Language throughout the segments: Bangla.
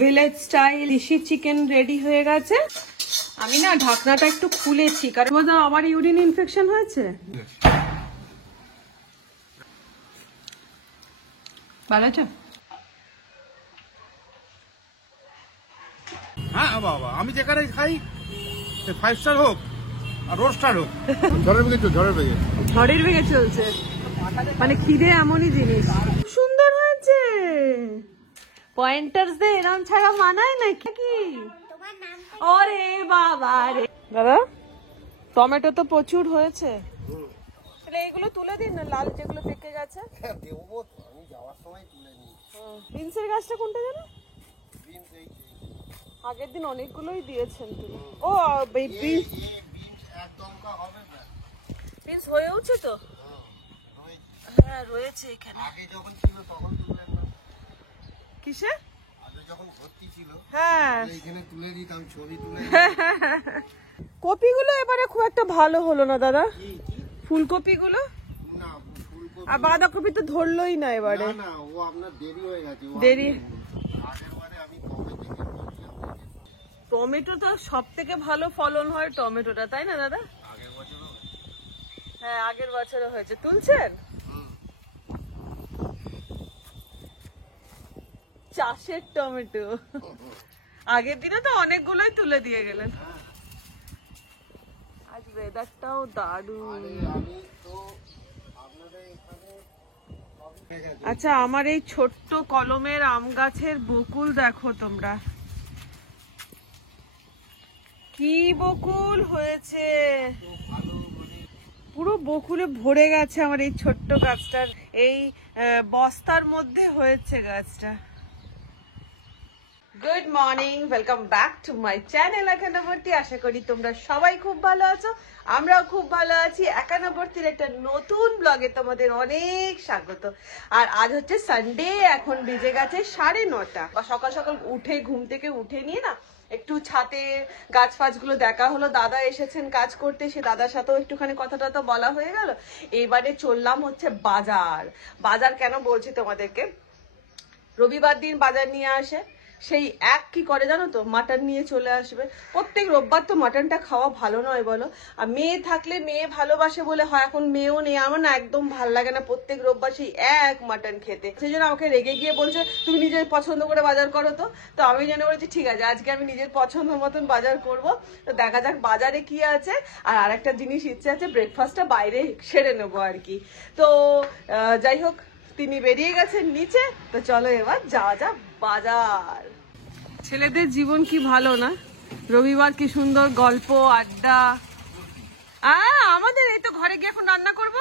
ভিলেজ স্টাইল দেশি চিকেন রেডি হয়ে গেছে। আমি না ঢাকনাটা একটু খুলেছি কারণ আমার ইউরিন ইনফেকশন হয়েছে। ভালো আছে? হ্যাঁ বাবা, আমি যেখানে খাই 5 স্টার হোক আর রোড স্টার হোক, ঝড়ের বেগে চলছে। মানে খিদে এমনই জিনিস। সুন্দর হয়েছে। পয়েন্টার্স দে এরম ছাড়া মানায় না কি? ওরে বাবা রে দাদা, টমেটো তো প্রচুর হয়েছে। তাহলে এগুলো তুলে দিন না, লাল যেগুলো পেকে গেছে। বিনসের গাছটা কোনটা জানো? আগের দিন অনেকগুলোই দিয়েছেন তুমি। ও বিনস হয়েওছে তো? হ্যাঁ রয়েছে এখানে। কিসে? হ্যাঁ কপিগুলো এবারে খুব একটা ভালো হলো না দাদা। ফুলকপি গুলো আর বাঁধাকপি তো ধরলোই না এবারে। দেরি। টমেটো তো সব থেকে ভালো ফলন হয় টমেটোটা, তাই না দাদা? হ্যাঁ আগের বছরে হয়েছে। তুলছেন? চাষের টমেটো। আগের দিনে তো অনেকগুলোই তুলে দিয়ে গেলেন। আজ ওয়েদারটাও দারুণ। আচ্ছা আমার এই ছোট্ট কলমের আম গাছের বকুল দেখো তোমরা, কি বকুল হয়েছে। পুরো বকুলে ভরে গেছে আমার এই ছোট্ট গাছটার। এই বস্তার মধ্যে হয়েছে গাছটা। Good morning, welcome back to my channel একান্নবর্তী। আশা করি তোমরা সবাই খুব ভালো আছো, আমরাও খুব ভালো আছি। একান্নবর্তীর একটা নতুন ব্লগে তোমাদের অনেক স্বাগত। আর আজ হচ্ছে সানডে, এখন বেজে গেছে 9:30। বা সকাল সকাল উঠে ঘুম থেকে উঠে নিয়ে না একটু ছাতে গাছ ফাছগুলো দেখা হলো। দাদা এসেছেন কাজ করতে, সে দাদার সাথেও একটুখানি কথাটা তো বলা হয়ে গেল। এবারে চললাম হচ্ছে বাজার। বাজার কেন বলছি তোমাদেরকে, রবিবার দিন বাজার নিয়ে আসে, সেই এক কি করে জানো তো, মাটন নিয়ে চলে আসবে। প্রত্যেক রোববার তো মাটনটা খাওয়া ভালো নয় বলো। আর মেয়ে থাকলে মেয়ে ভালোবাসে বলে হয়, এখন মেয়েও নেই। আমার না একদম ভাল লাগে না প্রত্যেক রোববার সেই এক মাটন খেতে। সেই জন্য আমাকে রেগে গিয়ে বলছে তুমি নিজের পছন্দ করে বাজার করো। তো আমি যেন বলেছি ঠিক আছে আজকে আমি নিজের পছন্দ মতন বাজার করব। তো দেখা যাক বাজারে কি আছে। আর আরেকটা জিনিস ইচ্ছে আছে, ব্রেকফাস্টটা বাইরে সেরে নেবো আর কি। তো যাই হোক, তিনি বেরিয়ে গেছেন নিচে। তো চলো এবার যাওয়া যাক বাজার। ছেলেদের জীবন কি ভালো না, রবিবার কি সুন্দর গল্প আড্ডা। আমাদের এই তো ঘরে গিয়ে এখন রান্না করবো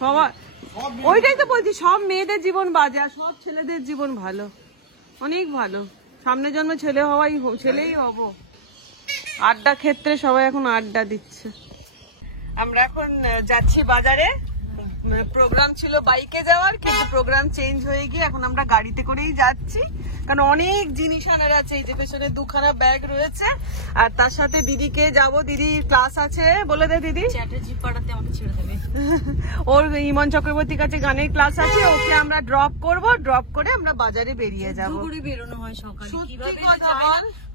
সবাই। ওইটাই তো বলছি, সব মেয়েদের জীবন বাজে আর সব ছেলেদের জীবন ভালো, অনেক ভালো। সামনের জন্মে ছেলেই হব। আড্ডা ক্ষেত্রে সবাই এখন আড্ডা দিচ্ছে। আমরা এখন যাচ্ছি বাজারে। প্রোগ্রাম ছিল বাইকে যাওয়ার, কিন্তু প্রোগ্রাম চেঞ্জ হয়ে গিয়ে এখন আমরা গাড়িতে করেই যাচ্ছি। কারণ অনেক জিনিস আনার আছে। এই যে পেছনে 2খানা ব্যাগ রয়েছে। আর তার সাথে দিদিকে যাব, দিদি ক্লাস আছে। বলে দে দিদি। চ্যাটার্জি পাড়াতে আমাকে ছেড়ে দেবে। ওর ইমন চক্রবর্তীর কাছে গানের ক্লাস আছে, ওকে আমরা ড্রপ করব। ড্রপ করে আমরা বাজারে বেরিয়ে যাব। করে বেরোনো হয় সকালে, কিভাবে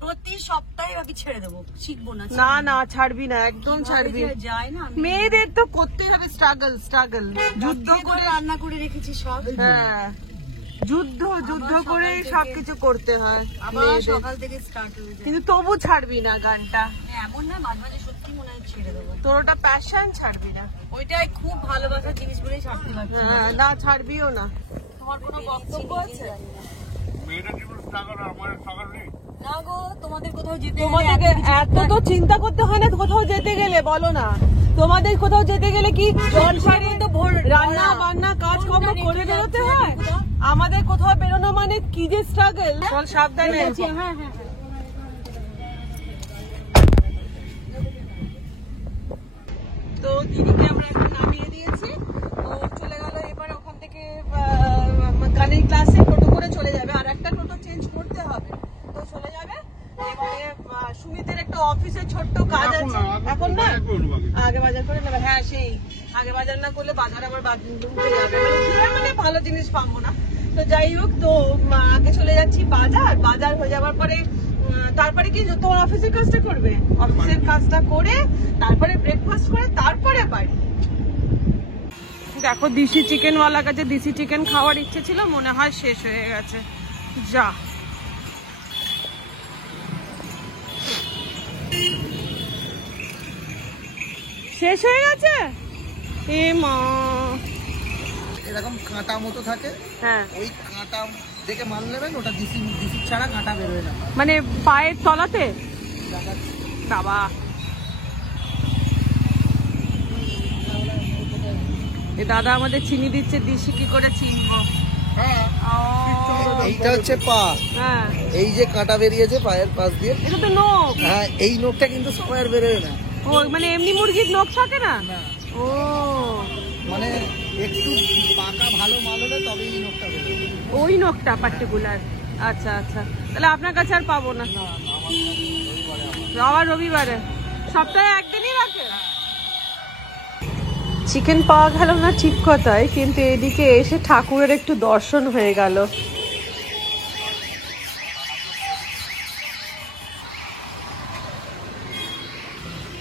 প্রতি সপ্তাহে আমি ছেড়ে দেবো, শিখবো না। না না ছাড়বি না, একদম ছাড়বি যায় না। মেয়েদের তো করতে হবে স্ট্রাগল। যুদ্ধ করে রান্না করে রেখেছি সব। হ্যাঁ যুদ্ধ করে সবকিছু করতে হয়। আবার সকাল থেকে স্টার্ট হয়ে যায়, কিন্তু তবু ছাড়বি না গানটা। এমন না, মাঝে মাঝে সত্যি মনে হয় ছেড়ে দেবো। তোর ওটা প্যাশন, ছাড়বি না। ওইটাই খুব ভালোবাসার জিনিস বলেই ছাড়তে পারছি না, ছাড়বিও না। তোমার কোনো বক্তব্য আছে? না গো, তোমাদের কোথাও যেতে, তোমাদেরকে এত তো চিন্তা করতে হয় না কোথাও যেতে গেলে, বলো না। তোমাদের কোথাও যেতে গেলে কি জল সারে রান্না বান্না কাজ কর্ম করে বেরোতে হয়। আমাদের কোথাও বেরোনো মানে কি যে স্ট্রাগল। চল সাবধানে। হ্যাঁ। তো দিদিকে আমরা এখন নামিয়ে দিয়েছি, ও চলে গেল। এবার ওখান থেকে গানের ক্লাসে টোটো করে চলে যাবে। আর একটা টোটো চেঞ্জ করতে হবে, তো চলে যাবে। এবারে সুমিতের একটা অফিসে ছোট্ট কাজ আছে। এখন না, আগে বাজার করে নেবে। হ্যাঁ সেই আগে বাজার না করলে বাজার আবার উঠে যাবে, মানে ভালো জিনিস পাবো না। তো যাই হোক, তো আগে চলে যাচ্ছি বাজার। বাজার হয়ে যাওয়ার পরে তারপরে কি তোমার অফিসের কাজটা করবে, অফিসের কাজটা করে তারপরে ব্রেকফাস্ট করে তারপরে বাড়ি। দেখো দেশি চিকেন ওয়ালার কাছে দেশি চিকেন খাওয়ার ইচ্ছে ছিল, মনে হয় শেষ হয়ে গেছে। যা শেষ হয়ে গেছে। এ মা, এরকম কাঁটা মতো থাকে, হ্যাঁ ওই কাঁটা দেখে মাল নেবেন, ওটা ডিসি ছাড়া কাঁটা বেরোয় না। মানে পায়ের তলাতে বাবা। এ দাদা আমাদের চিনি দিচ্ছে, দিশি কি করে চিনবো? এইটা হচ্ছে পা, হ্যাঁ এই যে কাঁটা বেরিয়েছে পায়ের পাশ দিয়ে, এটা তো নখ। হ্যাঁ এই নখটা কিন্তু সবাই আর বেরোয় না। ও মানে এমনি মুরগির নখ থাকে না? না, ও মানে একটু পাকা ভালো মাল হলে তবেই এই নখটা বেরোয়। ওই নখটা পার্টিকুলার। আচ্ছা আচ্ছা, তাহলে আপনার কাছে আর পাবো না। আবার রবিবারে, সপ্তাহে একদিনই রাখে। চিকেন পাওয়া গেল না ঠিক কথাই, কিন্তু এদিকে এসে ঠাকুরের একটু দর্শন হয়ে গেল।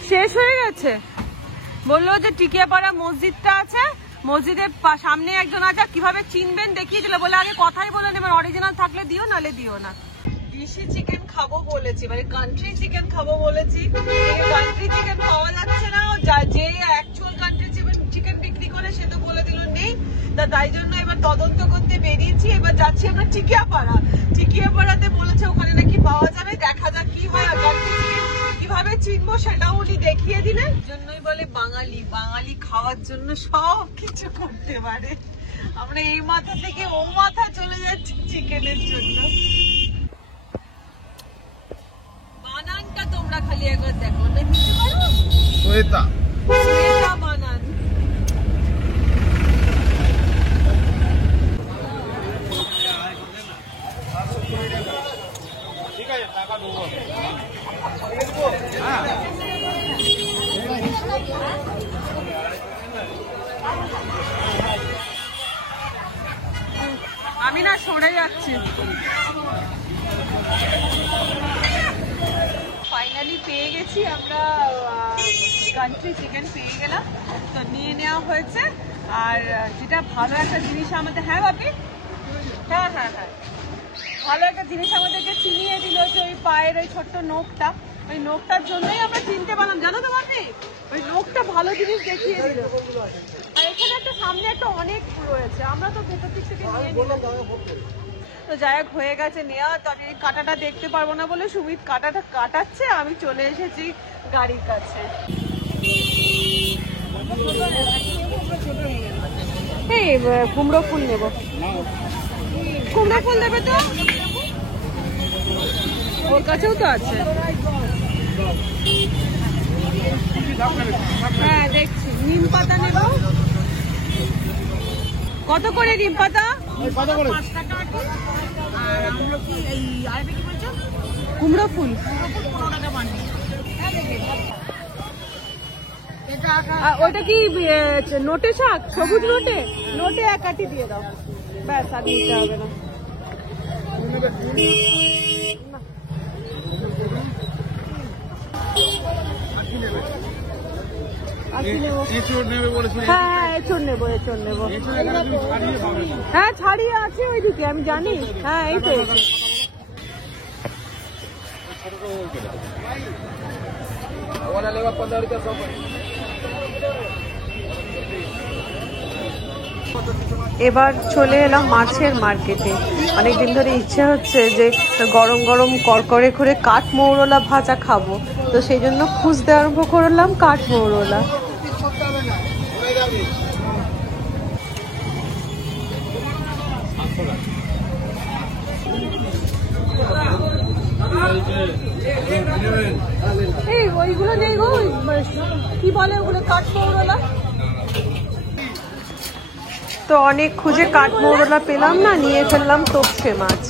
শেষ হয়ে গেছে। বললো যে টিকিয়াপাড়া মসজিদটা আছে, মসজিদের সামনে একজন আছে, কিভাবে চিনবেন দেখিয়ে দিল। বলে আগে কথাই বলে নেবেন, অরিজিনাল থাকলে দিও, নালে দিও না। দেশি চিকেন খাবো বলেছি, মানে কান্ট্রি চিকেন খাবো বলেছি, কান্ট্রি চিকেন পাওয়া যাচ্ছে না। যে অ্যাকচুয়াল কান্ট্রি চিকেন বিক্রি করে সে তো বলে দিল নেই। তাই জন্য এবার তদন্ত করতে বেরিয়েছি। এবার যাচ্ছি আমরা টিকিয়াপাড়া। টিকিয়াপাড়াতে বলেছে ওখানে নাকি পাওয়া যাবে, দেখা যাক কি হয়। আর কান্ট্রি চিকেন কিভাবে চিনবো সেটাও উনি দেখিয়ে দিলেন। জন্যই বলে বাঙালি, বাঙালি খাওয়ার জন্য সব কিছু করতে পারে। আমরা এই মাথা থেকে ও মাথা চলে যাচ্ছি চিকেনের জন্য। বানানটা তোমরা খালি একবার দেখো, দেখতে পারো শ্বেতা শ্বেতা বানান। ঠিক আছে, টাকা দেবো। আমি না সরে যাচ্ছি। ফাইনালি পেয়ে গেছি আমরা, কান্ট্রি চিকেন পেয়ে গেলাম, তো নিয়ে নেওয়া হয়েছে। আর যেটা ভালো একটা জিনিস আমাদের, হ্যাঁ বাপি, হ্যাঁ হ্যাঁ হ্যাঁ, ভালো একটা জিনিস আমাদেরকে চিনিয়ে দিল যে ওই পায়ের ওই ছোট্ট নখটা, ওই নখটার জন্যই আমরা চিনতে পারলাম, জানো তো বাপি, ওই নখটা ভালো জিনিস দেখিয়ে দিল। আর এখানে একটা সামনে একটা অনেক রয়েছে, আমরা তো ভেতর দিক থেকে নিয়ে নিলাম। তো যাই হোক হয়ে গেছে নেওয়া। তো আমি এই কাঁটাটা দেখতে পারবো না বলে সুমিত কাঁটাটা কাটাচ্ছে, আমি চলে এসেছি গাড়ির কাছে। এই কুমড়ো ফুল নেবো, কুমড়ো ফুল দেবে তো? ওর কাছেও তো আছে। হ্যাঁ দেখছি, নিম পাতা নেব। কত করে নিম পাতা? কুমড়ো ফুল ওইটা কি নোটে শাক, সবুজ নোটে? নোটে এক আটি দিয়ে দাও, ব্যাস আর দিতে হবে না। হ্যাঁ এঁচড় নেবো, এঁচড় নেবো। হ্যাঁ ছাড়িয়ে আছে ওইদিকে, আমি জানি। হ্যাঁ এই তো। এবার চলে এলাম মাছের মার্কেটে। অনেকদিন ধরে ইচ্ছে হচ্ছে যে গরম গরম করকরে করে কাঠমৌরলা ভাজা খাবো, তো সেই জন্য খুঁজতে আরম্ভ করলাম কাঠমৌরলা। এই ওইগুলো নেই গো, কি বলে ওগুলো, কাঠমৌরলা। তো অনেক খুঁজে কাঠমৌরলা পেলাম না, নিয়ে ফেললাম তোপসে মাছ।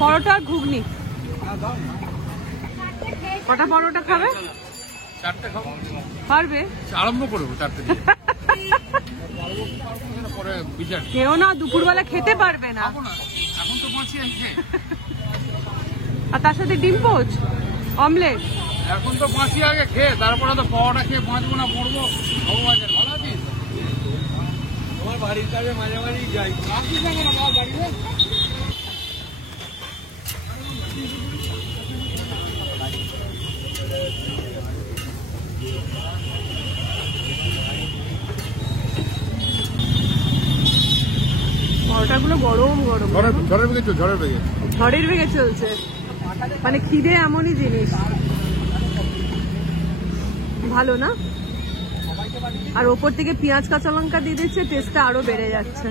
পরোটা আর ঘুগনি। কটা পরোটা খাবে? 4টে খাবো। পারবে? আরম্ভ করবো 4টে দিয়ে। পরে বিচার কেউ না দুপুরবেলা খেতে পারবে না। খাবো না, এখন তো বাঁচি আছে। আর তার সাথে ডিম পোচ, অমলেট। এখন তো বাঁচি আগে খেয়ে, তারপরে তো পাওয়াটা খেয়ে বাঁচবো না, মরবো। ভগবান জানে। ভালো আছিস? তোমার বাড়ির কাছে মাঝে মাঝেই যাই। আসিস না কেন বাবা বাড়িতে? পরোটাগুলো গরম গরম, ঝড়ের বেগে চল, ঝড়ের বেগে। ঝড়ের বেগে চলছে। মানে খিদে এমনই জিনিস, ভালো না? আর ওপর থেকে পেঁয়াজ কাঁচা লঙ্কা দিয়ে দিচ্ছে, টেস্টটা আরো বেড়ে যাচ্ছে।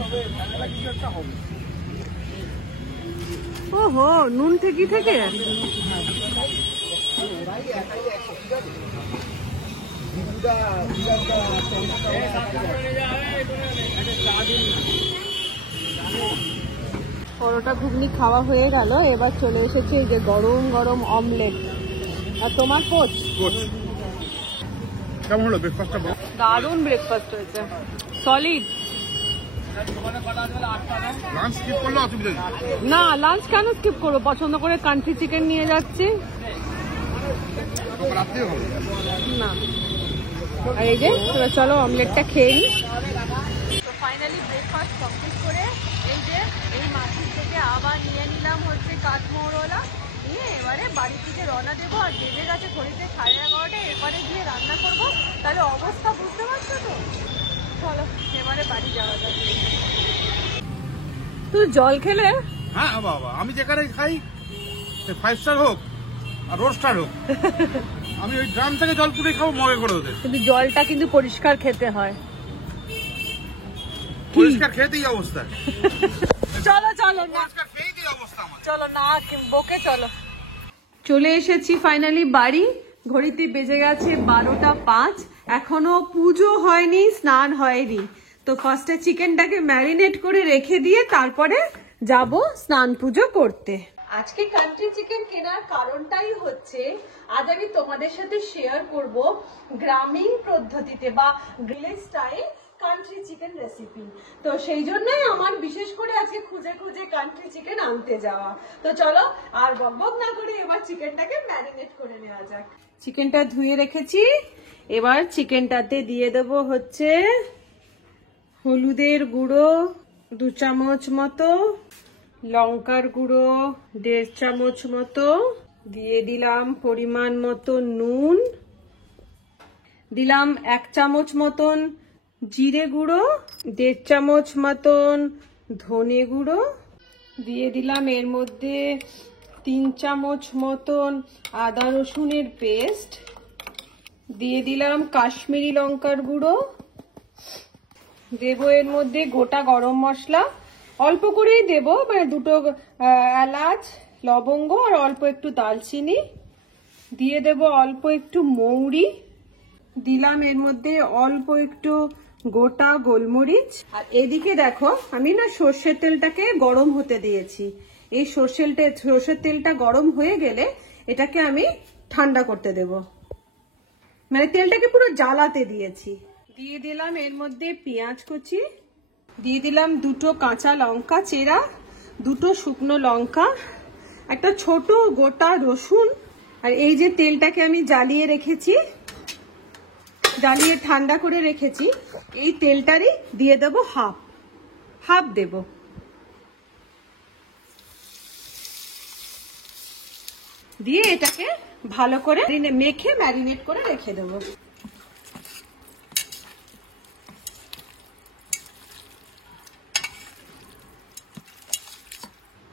ওহো, নুন থেকে থেকে পরোটা ঘুগনি খাওয়া হয়ে গেল। এবার চলে এসেছে এই যে গরম গরম অমলেট। আর তোমার পোচ? কেমন হলো ব্রেকফাস্টটা? দারুণ ব্রেকফাস্ট হয়েছে, সলিড। লাঞ্চ স্কিপ করলে অসুবিধা নেই। না, লাঞ্চ কেন স্কিপ করবো? পছন্দ করে কান্ট্রি চিকেন নিয়ে যাচ্ছি রাত্রেও হবে না। আর এই যে এবার চলো অমলেটটা খেয়ে নিই। তো ফাইনালি ব্রেকফাস্ট কমপ্লিট করে এই যে এই মার্কেট থেকে আবার নিয়ে নিলাম হচ্ছে কাঠমোড়লা, নিয়ে এবারে বাড়ি থেকে রওনা দেবো। আর বেজে গেছে ঘড়িতে 11:30। এবারে গিয়ে রান্না করবো, তাহলে অবস্থা বুঝতে পারছো তো। চলো এবারে বাড়ি যাওয়া যাবে। তুই জল খেলে? হ্যাঁ বাবা, আমি যেখানে খাই 5 স্টার হোক আর রোস্টার হোক, আমি ওই ড্রাম থেকে জল পুরে খাবো মগে করে ওদের। কিন্তু জলটা কিন্তু পরিষ্কার খেতে হয়। পরিষ্কার খেতেই অবস্থা। চলো চলো না, পরিষ্কার খেতেই অবস্থা আমার। চলো না বকে চলো। চলে এসেছি ফাইনালি বাড়ি। ঘড়িতে বেজে গেছে 12টা 5। এখনো পুজো হয়নি, স্নান হয়নি। তো ফার্স্টে চিকেনটাকে ম্যারিনেট করে রেখে দিয়ে তারপরে যাব স্নান পুজো করতে। আজকে কান্ট্রি চিকেন কেনার কারণটাই হচ্ছে আজ আমি তোমাদের সাথে শেয়ার করব গ্রামীণ পদ্ধতিতে বা village style country chicken recipe. তো সেই জন্যই আমার বিশেষ করে আজকে খুঁজে খুঁজে কান্ট্রি চিকেন আনতে যাওয়া। তো চলো আর বকবক না করে এবার চিকেনটাকে ম্যারিনেট করে নেওয়া যাক। চিকেনটা ধুয়ে রেখেছি। এবার চিকেনটাতে দিয়ে দেব হচ্ছে হলুদের গুঁড়ো 2 চামচ মতো, লঙ্কার গুঁড়ো 1.5 চামচ মতো, দিয়ে দিলাম পরিমাণ মতো নুন, দিলাম 1 চামচ মতন জিরে গুঁড়ো, 1.5 চামচ মতন ধনে গুঁড়ো, দিয়ে দিলাম এর মধ্যে 3 চামচ মতন আদা রসুনের পেস্ট, দিয়ে দিলাম কাশ্মীরি লঙ্কার গুঁড়ো, দেব এর মধ্যে গোটা গরম মশলা, অল্প করেই দেব, মানে 2টো এলাচ, লবঙ্গ আর অল্প একটু দালচিনি, দিয়ে দেব অল্প একটু মৌরি, দিলাম এর মধ্যে অল্প একটু গোটা গোলমরিচ। আর এদিকে দেখো আমি না সর্ষের তেলটাকে গরম হতে দিয়েছি। এই সর্ষের তেলটা গরম হয়ে গেলে এটাকে আমি ঠান্ডা করতে দেব, মানে তেলটাকে পুরো জ্বালাতে দিয়েছি। দিয়ে দিলাম এর মধ্যে পেঁয়াজ কুচি, দিয়ে দিলাম 2টো কাঁচা লঙ্কা চেরা, 2টো শুকনো লঙ্কা, একটা ছোট গোটা রসুন। আর এই যে তেলটাকে আমি জ্বালিয়ে রেখেছি, জ্বালিয়ে ঠান্ডা করে রেখেছি, এই তেলটারই দিয়ে দেব হাফ দেব। দিয়ে এটাকে ভালো করে মেখে ম্যারিনেট করে রেখে দেবো।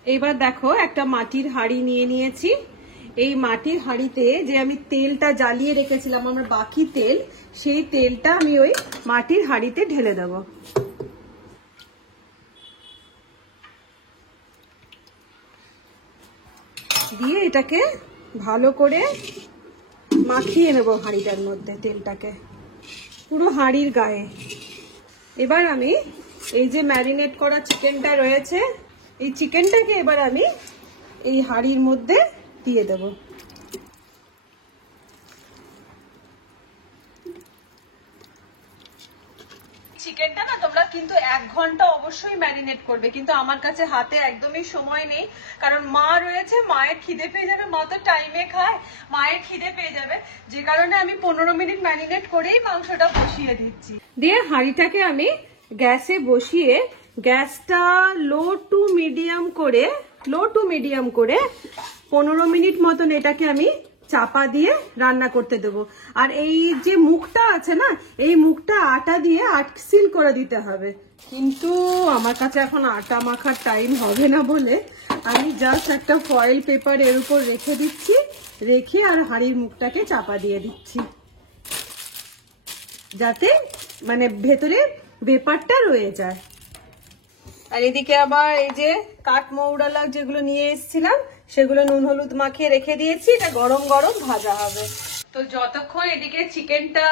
এবার দেখো একটা মাটির হাঁড়ি নিয়ে নিয়েছি। এই মাটির হাঁড়িতে যে আমি তেলটা জ্বালিয়ে রেখেছিলাম, আমার বাকি তেল, সেই তেলটা আমি ওই মাটির হাঁড়িতে ঢেলে দেব। দিয়ে এটাকে ভালো করে মাখিয়ে নেবো হাঁড়িটার মধ্যে তেলটাকে পুরো হাঁড়ির গায়ে। এবার আমি এই যে ম্যারিনেট করা চিকেনটা রয়েছে, এই চিকেনটাকে এবার আমি এই হাঁড়ির মধ্যে দিয়ে দেবো। চিকেনটা না তোমরা কিন্তু 1 ঘন্টা অবশ্যই ম্যারিনেট করবে, কিন্তু আমার কাছে হাতে একদমই সময় নেই, কারণ মা রয়েছে, মায়ের খিদে পেয়ে যাবে, মা তো টাইমে খায়, মায়ের খিদে পেয়ে যাবে, যে কারণে আমি 15 মিনিট ম্যারিনেট করেই মাংসটা বসিয়ে দিচ্ছি। দিয়ে হাঁড়িটাকে আমি গ্যাসে বসিয়ে গ্যাসটা লো টু মিডিয়াম করে 15 মিনিট মতন এটাকে আমি চাপা দিয়ে রান্না করতে দেবো। আর এই যে মুখটা আছে না, এই মুখটা আটা দিয়ে সিল করে দিতে হবে, কিন্তু আমার কাছে এখন আটা মাখার টাইম হবে না বলে আমি জাস্ট একটা ফয়েল পেপার এর উপর রেখে দিচ্ছি, রেখে আর হাঁড়ির মুখটাকে চাপা দিয়ে দিচ্ছি, যাতে মানে ভেতরে ভেপারটা রয়ে যায়। আর এদিকে আবার এই যে কাঠমৌড়ালা যেগুলো নিয়ে এসেছিলাম সেগুলো নুন হলুদ মাখিয়ে রেখে দিয়েছি, এটা গরম গরম ভাজা হবে। তো যতক্ষণ এদিকে চিকেনটা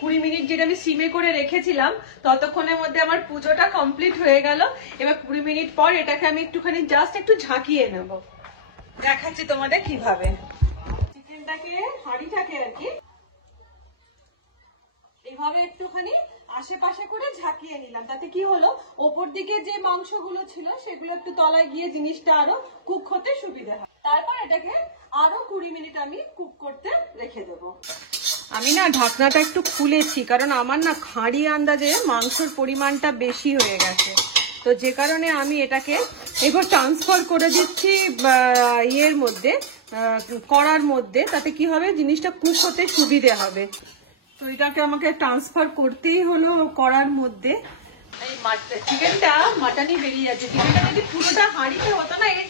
20 মিনিট যেটা আমি সিমে করে রেখেছিলাম, ততক্ষণের মধ্যে আমার পুজোটা কমপ্লিট হয়ে গেল। এবার 20 মিনিট পর এটাকে আমি একটুখানি জাস্ট একটু ঝাঁকিয়ে নেব, দেখাচ্ছি তোমাদের কিভাবে। চিকেনটাকে হাঁড়িটাকে আর কি এইভাবে একটুখানি আশেপাশে করে ঝাঁকিয়ে নিলাম, তাতে কি হলো ওপর দিকে যে মাংসগুলো ছিল সেগুলো একটু তলায় গিয়ে জিনিসটা আরো কুক হতে সুবিধা হয়। তারপর এটাকে আরো 20 মিনিট আমি কুক করতে রেখে দেবো। আমি না ঢাকনাটা একটু খুলেছি, কারণ আমার না খাঁড়ি আন্দাজে মাংসের পরিমাণটা বেশি হয়ে গেছে, তো যে কারণে আমি এটাকে এবার ট্রান্সফার করে দিচ্ছি ইয়ের মধ্যে, কড়ার মধ্যে, তাতে কি হবে জিনিসটা কুক হতে সুবিধে হবে। তো এটাকে আমাকে ট্রান্সফার করতেই হলো কড়ার মধ্যে। এই চিকেনটা মাটনই বেরিয়ে যাচ্ছে, চিকেনটা যদি পুরোটা হাঁড়িতে হতো না, এর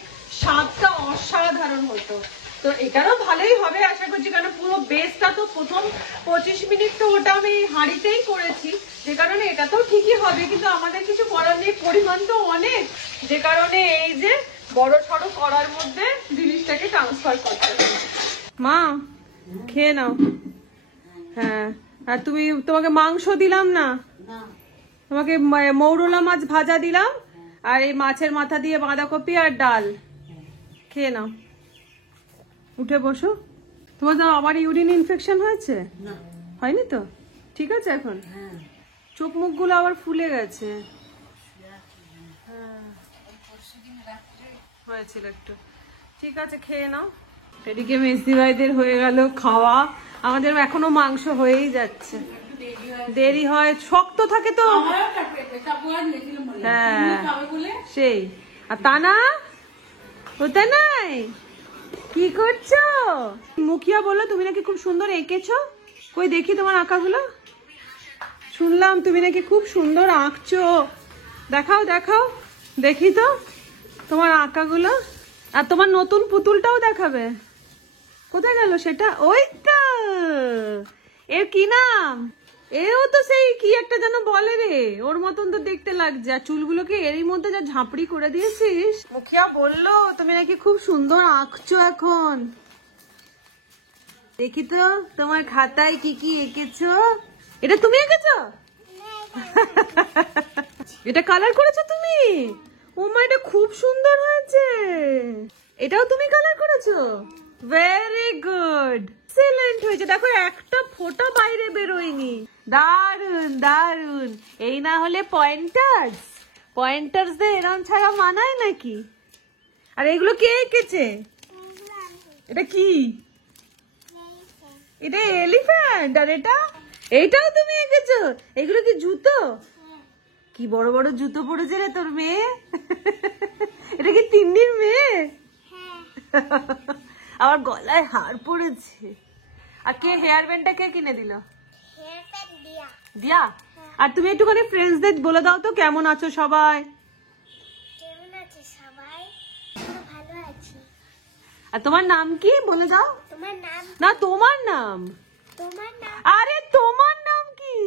স্বাদটা অসাধারণ হতো। তো এটারও ভালোই হবে আশা করছি, কারণ পুরো বেসটা তো প্রথম 25 মিনিট তো ওটা আমি হাঁড়িতেই করেছি, যে কারণে এটা তো ঠিকই হবে, কিন্তু আমাদের কিছু করার নেই, পরিমাণ তো অনেক, যে কারণে এই যে বড় সড়ো কড়ার মধ্যে জিনিসটাকে ট্রান্সফার করতে হবে। মা খেয়ে নাও। হ্যাঁ, আর তোমাকে মাংস দিলাম না, তোমাকে মৌরলা মাছ ভাজা দিলাম, আর এই মাছের মাথা দিয়ে বাঁধাকপি আর ডাল, খেয়ে নাও। উঠে বসো। তোমার তো আবার ইউরিন ইনফেকশন হয়েছে? হয়নি তো? ঠিক আছে এখন? চোখ মুখগুলো আবার ফুলে গেছে, হয়েছিল একটু। ঠিক আছে, খেয়ে নাও। এদিকে মেসদি ভাইদের হয়ে গেল খাওয়া, আমাদের এখনো মাংস হয়েই যাচ্ছে, দেরি হয়, শক্ত থাকে তো। হ্যাঁ সেই। আর তা না ওটা নাই, কি করছো? মুখিয়া বললো তুমি নাকি খুব সুন্দর এঁকেছো, কই দেখি তোমার আঁকাগুলো। শুনলাম তুমি নাকি খুব সুন্দর আঁকছো, দেখাও দেখাও দেখি তো তোমার আঁকাগুলো, আর তোমার নতুন পুতুলটাও দেখাবে। কোথায় গেল সেটা? ওই তো, এর কি নাম? এও তো সেই কি একটা যেন বলে রে, ওর মতন তো দেখতে লাগছে, আর চুলগুলোকে এরই মধ্যে যা ঝাঁপড়ি করে দিয়েছিস। মুখিয়া বললো তুমি নাকি খুব সুন্দর আঁকছো এখন, দেখি তো তোমার খাতায় কি কি এঁকেছো। এটা তুমি এঁকেছো? এটা কালার করেছো তুমি? ও মা, এটা খুব সুন্দর হয়েছে। এটাও তুমি কালার করেছো? ভেরি গুড, এক্সেলেন্ট হয়েছে। দেখো একটা ফোঁটা বাইরে বেরোয়নি, দারুন দারুন। এই না হলে পয়েন্টার্স দিয়ে এরম ছাড়া মানায় নাকি? আর এগুলো কে এঁকেছে? এটা কি? এটা এলিফ্যান্ট। আর এইটাও তুমি এঁকেছো? এগুলো কি জুতো? কি বড় বড় জুতো পরেছে রে তোর মেয়ে। এটা কি তিন্নির মেয়ে? আবার গলায় হার পড়েছে। আর কে হেয়ার ব্যান্ডটা কে কিনে দিল? দিয়া। আর তুমি একটুখানি ফ্রেন্ডসদের বলে দাও তো কেমন আছো সবাই। আর তোমার নাম কি বলে দাও। না তোমার নাম। আরে তোমার নাম কি?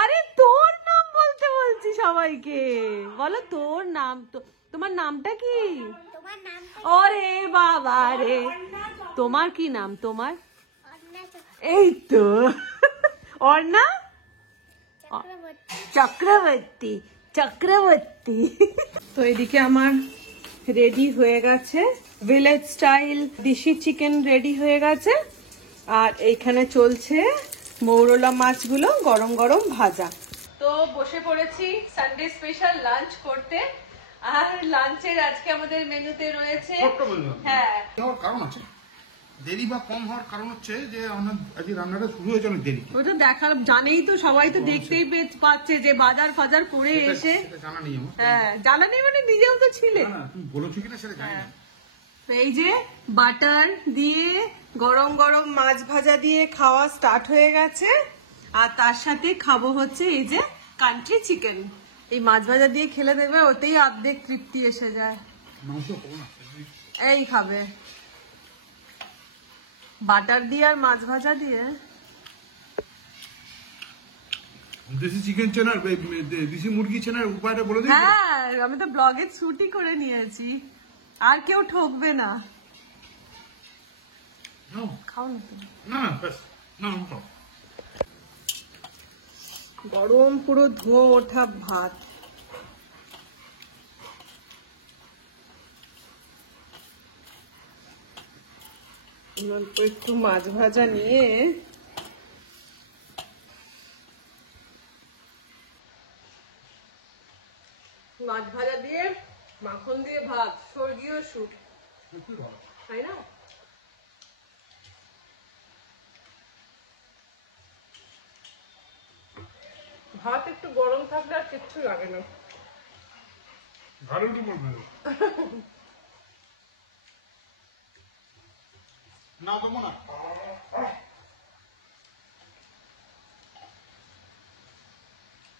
আরে তোর নাম বলতে বলছি সবাইকে, বলো তোর নাম। তো তোমার নামটা কি? ওরে বাবা রে, তোমার কি নাম তোমার? এই তো অর্ণা চক্রবর্তী। চক্রবর্তী। তো এদিকে আমার রেডি হয়ে গেছে ভিলেজ স্টাইল দেশি চিকেন রেডি হয়ে গেছে, আর এইখানে চলছে মৌরলা মাছগুলো গরম গরম ভাজা। তো বসে পড়েছি সানডে স্পেশাল লাঞ্চ করতে, আর লাঞ্চের আজকে আমাদের মেনুতে রয়েছে হ্যাঁ কারণ আছে দেরি বা কম হওয়ার কারণ হচ্ছে যে আমরা আজকে রান্নাটা শুরু হয়েছে অনেক দেরি। ওটা দেখার জানেই তো, সবাই তো দেখতেই পাচ্ছে যে বাজার ফাজার করে এসে জানা নেই আমার। হ্যাঁ জানা নেই মানে নিজেও তো ছিলে। তুমি বলেছো কিনা সেটা জানি না। তো এই যে বাটার দিয়ে গরম গরম মাছ ভাজা দিয়ে খাওয়া স্টার্ট হয়ে গেছে, আর তার সাথে খাবো হচ্ছে এই যে কান্ট্রি চিকেন। এই মাছ ভাজা দিয়ে খেলে দেবে, ওতেই অর্ধেক তৃপ্তি এসে যায়। মাংস খাবো না। এই খাবে বাটার দিয়ে আর মাছ ভাজা দিয়ে। দেশি চিকেন চেনার দেশি মুরগি চেনার উপায়টা বলে দিই। হ্যাঁ আমি তো ব্লগে শুটই করে নিয়েছি, আর কেউ ঠকবে না। খাও না তুমি। না ব্যাস না খাও। গরম পুরো ধোয়া ওঠা ভাত। অল্প একটু মাছ ভাজা নিয়ে মাছ ভাজা দিয়ে মাখন দিয়ে ভাত, স্বর্গীয় সুখ, তাই না? ভাত একটু গরম থাকলে আর কিচ্ছু লাগে না। ভালো কি বলবে না দেবো না।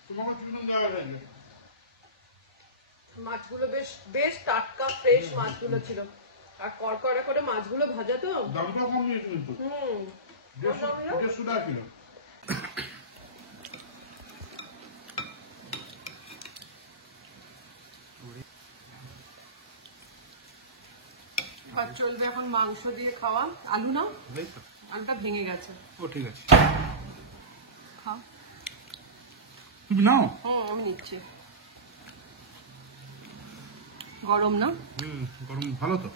তোমাকে চুন দেওয়া যায়নি। মাছগুলো বেশ বেশ টাটকা ফ্রেশ মাছগুলো ছিল, আর কড়কড়া করে মাছগুলো ভাজা তো। দামটাও কম নিয়েছে কিন্তু। 150 টাকা কিলো। আর চলবে এখন মাংস দিয়ে খাওয়া। আলু নাও, আলুটা ভেঙে গেছে। ও ঠিক আছে, খাও। তুমি নাও। আমি নিচ্ছি। গরম না? গরম ভালো তো।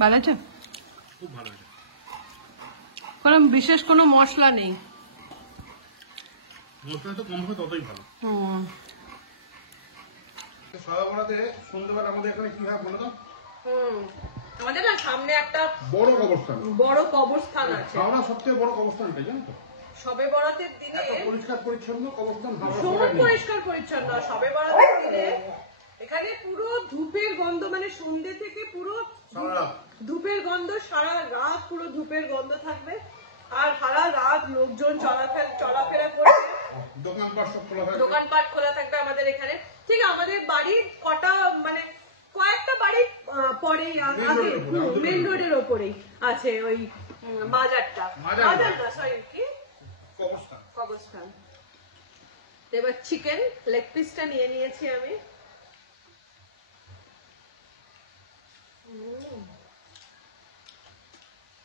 ভালো আছে? খুব ভালো আছে। কোনো বিশেষ কোনো মশলা নেই। মশলা তো কম হবে ততই ভালো। সকালবেলাতে সন্ধ্যেবেলা আমাদের এখানে কি হয় বলো তো? আমাদের না সামনে একটা বড় কবরস্থান, বড় কবরস্থান আছে। হাওড়া সবচেয়ে বড় কবরস্থান এটা, জানো তো? সবে বরাতের দিনে এত পরিষ্কার পরিচ্ছন্ন কবরস্থান হাওড়া খুব শহরে নেই। পরিষ্কার পরিচ্ছন্ন। সবে বরাতের দিনে এখানে পুরো ধূপের গন্ধ, মানে সন্ধ্যে থেকে পুরো সারা রাত। ধূপের গন্ধ, সারা রাত পুরো ধূপের গন্ধ থাকবে, আর সারা রাত লোকজন চলাফেরা করবে, দোকানপাট সব খোলা থাকে। দোকানপাট খোলা থাকবে আমাদের এখানে। ঠিক আমাদের বাড়ির কটা মানে কয়েকটা বাড়ি পরেই আগে মেন রোডের ওপরেই আছে ওই মাজারটা। মাজার না, সরি কি কবরস্থান। এবার চিকেন লেগ পিসটা নিয়ে নিয়েছি আমি।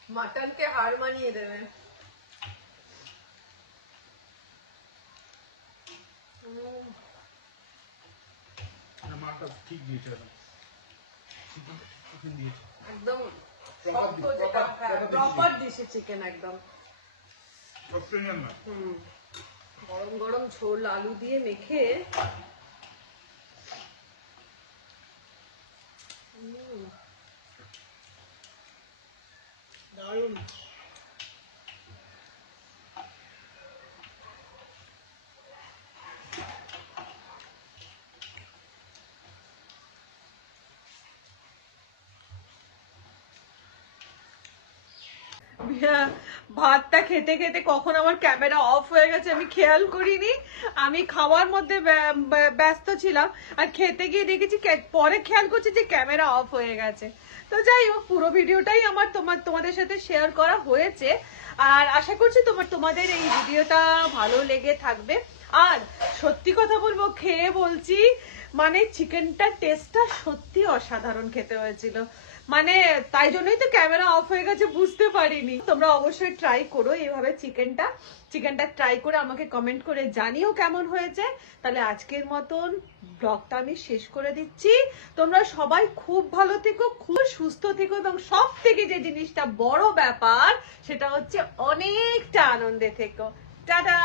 মাটনকে হার মানিয়ে দেবে। মাটা ঠিক দিয়েছে চিকেন দিয়েছে একদম শক্ত, যেটা প্রপার ডিশে চিকেন একদম। অস্ট্রেলিয়ান না। গরম গরম ঝোল আলু দিয়ে মেখে দারুণ। ভাতটা খেতে খেতে কখন আমার ক্যামেরা অফ হয়ে গেছে আমি খেয়াল করিনি। আমি খাওয়ার মধ্যে ব্যস্ত ছিলাম, আর খেতে গিয়ে দেখেছি, পরে খেয়াল করছি যে ক্যামেরা অফ হয়ে গেছে। তো যাই হোক, পুরো ভিডিওটাই আমার তোমাদের সাথে শেয়ার করা হয়েছে, আর আশা করছি তোমাদের এই ভিডিওটা ভালো লেগে থাকবে। আর সত্যি কথা বলবো, খেয়ে বলছি মানে চিকেনটার টেস্টটা সত্যি অসাধারণ খেতে হয়েছিল, মানে তাই জন্যই তো ক্যামেরা অফ হয়ে গেছে, বুঝতে পারিনি। তোমরা অবশ্যই ট্রাই করো এইভাবে চিকেনটা ট্রাই করে আমাকে কমেন্ট করে জানিও কেমন হয়েছে। তাহলে আজকের মতন ব্লগটা আমি শেষ করে দিচ্ছি। তোমরা সবাই খুব ভালো থেকো, খুব সুস্থ থেকো, এবং সব থেকে যে জিনিসটা বড় ব্যাপার সেটা হচ্ছে অনেকটা আনন্দে থেকো। টাটা।